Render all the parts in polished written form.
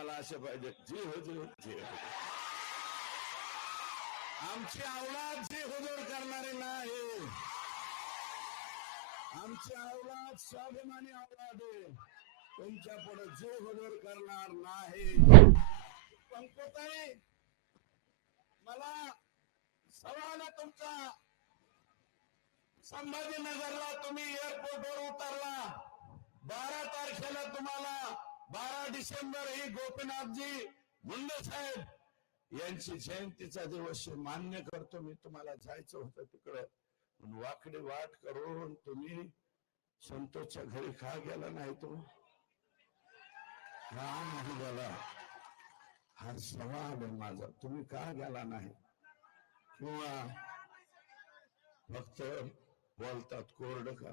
तुम्हाला असे पाहिजे जी हुजूर जी आमची औलाद जी हुजूर करणारी नाही, आमची औलाद स्वाभिमानी औलाद आहे, तुमच्या पुढे जी हुजूर करणार नाही. पंकताई मला सवाल आहे तुमचा, संभाजीनगरला तुम्ही एअरपोर्टवर उतरला, 12 तारखेला तुम्हाला 12 डिसेंबर ही गोपीनाथजी मुंडे साहेब यांची जयंतीचा दिवस मान्य करतो मी, तुम्हाला जायचं होतं तिकडं, पण वाकडी वाट करून तुम्ही संतोषच्या घरी का गेला नाही? तो का नाही गेला हा सवाल आहे माझा, तुम्ही का गेला नाही? किंवा फक्त बोलतात कोरड का?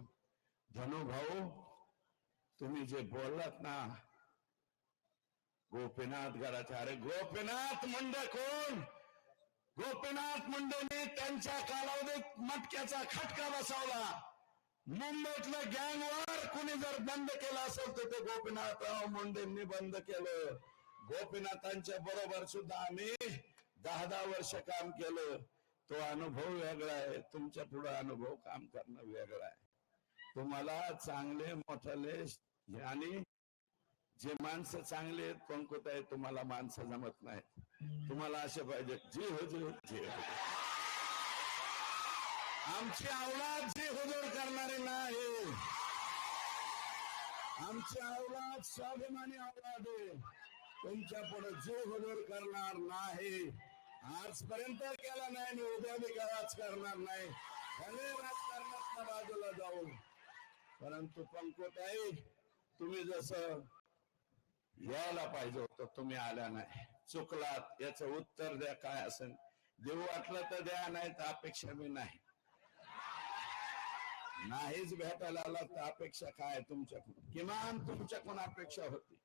धनु भाऊ तुम्ही जे बोललात ना गोपीनाथ गडाचे, अरे गोपीनाथ मुंडे कोण? गोपीनाथ मुंडेंनी त्यांच्या कालावधीत मटक्याचा खटका बसवला. मुंबईतलं गँगवर कुणी जर बंद केलं असेल तर ते गोपीनाथराव मुंडेंनी बंद केलं. गोपीनाथांच्या बरोबर सुद्धा आम्ही 10 वर्ष काम केलं. तो अनुभव वेगळा आहे, तुमच्या पुढे अनुभव काम करणं वेगळं आहे. तुम्हाला चांगले मोठले आणि जे माणसं चांगले आहेत पंकत आहे, तुम्हाला माणसं जमत नाहीत, तुम्हाला असे पाहिजे जी हुजूर जी आमची औलाद जी हुजूर करणारी नाही, आमची औलाद स्वाभिमानी औलाद आहे, तुमच्या पुढे जी हुजूर करणार नाही. आजपर्यंत केला नाही आणि उद्या बी कराच करणार नाही, भले राजकारणात बाजूला जाऊन. परंतु पंकताई तुम्ही जसं यायला पाहिजे होतं तुम्ही आल्या नाही, चुकलात. याचं उत्तर द्या, काय असेल देऊ वाटलं तर द्या, नाही तर अपेक्षा मी नाही. नाहीच भेटायला आला तर अपेक्षा काय तुमच्याकडून? किमान तुमच्याकडून अपेक्षा होती.